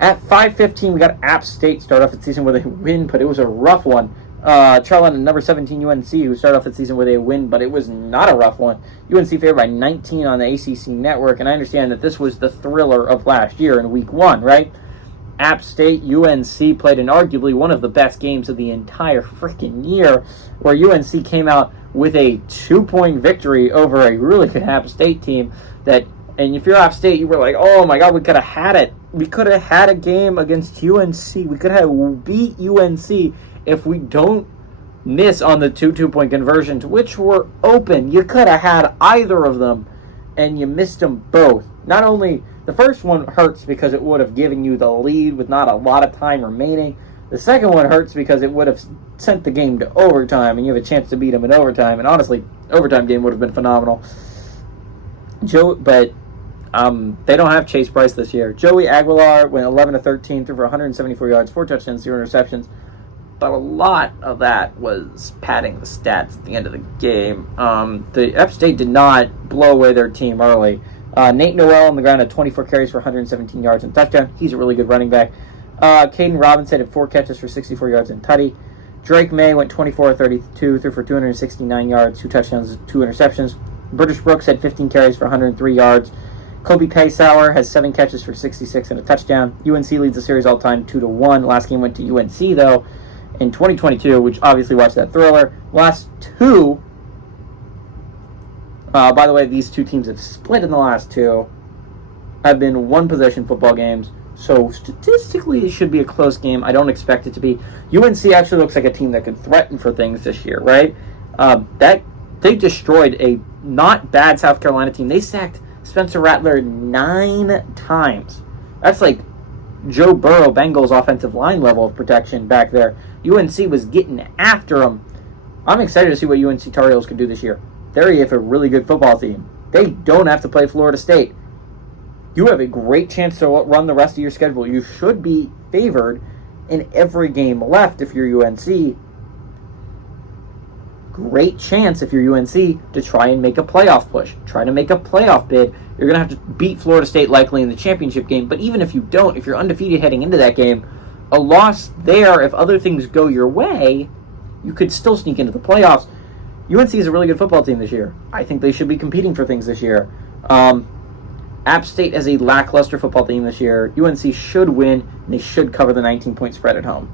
At 5:15, we got App State start off the season with a win, but it was a rough one. Charlotte and number 17 UNC, who started off the season with a win, but it was not a rough one. UNC favored by 19 on the ACC network, and I understand that this was the thriller of last year in week 1, right? App State, UNC played in arguably one of the best games of the entire freaking year, where UNC came out with a 2-point victory over a really good App State team and if you're App State, you were like, oh my God, we could have had it. We could have had a game against UNC. We could have beat UNC if we don't miss on the 2-point conversions, which were open. You could have had either of them, and you missed them both. Not only, the first one hurts because it would have given you the lead with not a lot of time remaining. The second one hurts because it would have sent the game to overtime, and you have a chance to beat them in overtime. And honestly, overtime game would have been phenomenal. They don't have Chase Bryce this year. Joey Aguilar went 11-13, threw for 174 yards, 4 touchdowns, 0 interceptions. But a lot of that was padding the stats at the end of the game. The App State did not blow away their team early. Nate Noel on the ground had 24 carries for 117 yards and touchdown. He's a really good running back. Caden Robinson had 4 catches for 64 yards and tutty. Drake May went 24-32, threw for 269 yards, 2 touchdowns, 2 interceptions. British Brooks had 15 carries for 103 yards. Kobe Paysauer has 7 catches for 66 and a touchdown. UNC leads the series all-time 2-1. Last game went to UNC, though, in 2022, which obviously watched that thriller. Last two, by the way, these two teams have split in the last two, have been one-possession football games. So statistically, it should be a close game. I don't expect it to be. UNC actually looks like a team that could threaten for things this year, right? They destroyed a not bad South Carolina team. They sacked Spencer Rattler 9 times. That's like Joe Burrow Bengals offensive line level of protection back there. UNC was getting after them. I'm excited to see what UNC Tar Heels can do this year. They're a really good football team. They don't have to play Florida State. You have a great chance to run the rest of your schedule. You should be favored in every game left if you're UNC. Great chance if you're UNC to try and make a playoff push. Try to make a playoff bid. You're going to have to beat Florida State likely in the championship game. But even if you don't, if you're undefeated heading into that game, a loss there, if other things go your way, you could still sneak into the playoffs. UNC is a really good football team this year. I think they should be competing for things this year. App State has a lackluster football team this year. UNC should win, and they should cover the 19-point spread at home.